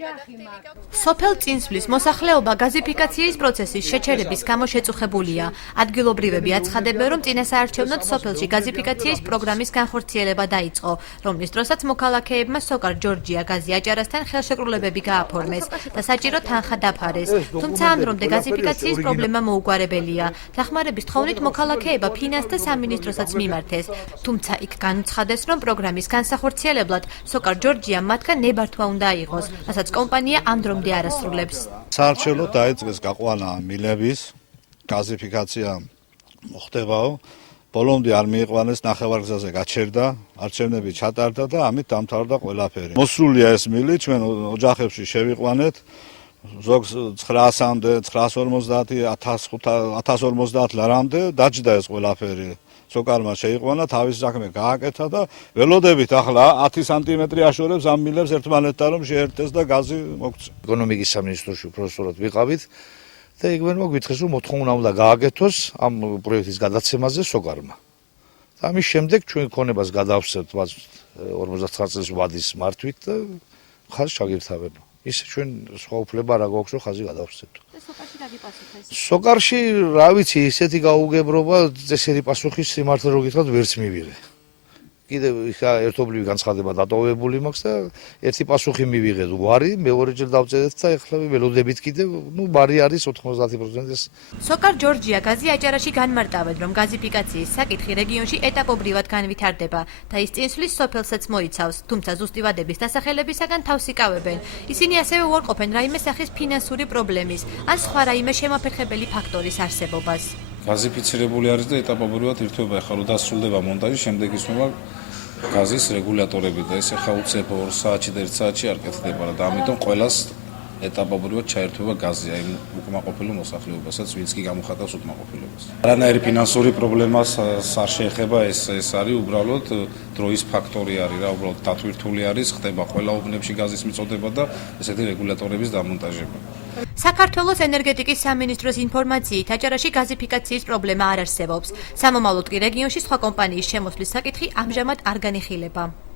სოფელ წინსვლის მოსახლეობა გაზიფიკაციის პროცესის შეჩერების გამო შეწუხებულია. ადგილობრივები აცხადებენ, რომ წინასაარჩევნოდ სოფელში გაზიფიკაციის პროგრამის განხორციელება დაიწყო, რომლის დროსაც მოქალაქეებმა სოკარ ჯორჯია გაზი აჭარასთან ხელშეკრულებები გააფორმეს და საჭირო თანხა დაფარეს. თუმცა ამ დრომდე გაზიფიკაციის პრობლემა მოუგვარებელია. დახმარების თხოვნით მოქალაქეება ფინანსთა სამინისტროსაც მიმართეს. თუმცა იქ განუცხადეს, რომ პროგრამის განსახორციელებლად სოკარ ჯორჯიამ მათგან ნებართვა უნდა აიღოს, რასაც კომპანია ამ დრომდე არ ასრულებს. საარჩევნოდ დაიწყეს გაყვანა მილების, გაზიფიკაცია მოხდებაო. ბოლომდე არ მიიყვანეს, ნახევარგზაზე გაჩერდა, არჩევნები ჩატარდა და ამით დამთავრდა ყველაფერი. მოსრულია ეს მილი, ჩვენ ოჯახებში შევიყვანეთ. ზოგს 900-მდე, 950, 1050 ლარამდე დაჯდა ეს ყველაფერი. სოკარმა შეიყვანა, თავის საქმე გააკეთა და ველოდებით ახლა 10 სანტიმეტრი აშორებს ამ მილებს ერთმანეთთან რომ შეერთეს და გაზი მოგწე. ეკონომიკის სამინისტროში უპროფესორად ვიყავით და იქ მან მოგვითხეს, რომ მოთხოვნა უნდა გააკეთოს ამ პროექტის გადაცემაზე სოკარმა. და ამის შემდეგ ჩვენ ქონებას გადავსებთ 59 წლის ვადის მართვით და ხაზს ჩაგირთავებ. ის ჩვენ სხვა უფლება რა გვაქვს, რომ ხაზი გადავსებთ. სოკარში, რა ვიცი, ისეთი გაუგებრობა, ესეთი პასუხის სიმართლე რო გითხრათ, ვერც მივიღე. კიდევ ერთობლივი განცხადება დატოვებული მაქვს და ერთი პასუხი მივიღე უარი, მეორეჯერ დავწერეთ და ეხლა ველოდებით კიდევ, ბარი არის 90%-ის. სოკარ ჯორჯია გაზი აჭარაში განმარტავენ, რომ გაზიფიკაციის საკითხი რეგიონში ეტაპობრივად განვითარდება და ის წინსვლის სოფელსაც მოიცავს, თუმცა ზუსტი ვადების დასახელებისაგან თავს იკავებენ. ისინი ასევე უარყოფენ რაიმე სახის ფინანსური პრობლემის ან სხვა რაიმე შემაფერხებელი ფაქტორის არსებობას. გაზიფიცირებული არის და ეტაპობრივად ირთვება, ახლა რომ დასრულდება მონტაჟი, შემდეგ ისმება გაზის რეგულატორები და ეს ახლა უცებ 2 საათში და 1 საათში არ კეთდება და ამიტომ ყველას ეტაპობრივად ჩაერთვება გაზი აი უკმაყოფილ მოსახლეობასაც, ვინც კი გამოხატავს უკმაყოფილებას. არანაირი ფინანსური პრობლემას არ შეეხება, ეს არის უბრალოდ დროის ფაქტორი არის რა, უბრალოდ დათვირთული არის, ხდება ყველა უბნებში გაზის მიწოდება და ესეთი რეგულატორების დამონტაჟება. საქართველოს ენერგეტიკის სამინისტროს ინფორმაციით აჭარაში გაზიფიკაციის პრობლემა არ არსებობს. სამომავლოდ კი რეგიონში სხვა კომპანიის შემოსვლის საკითხი ამჟამად არ განიხილება.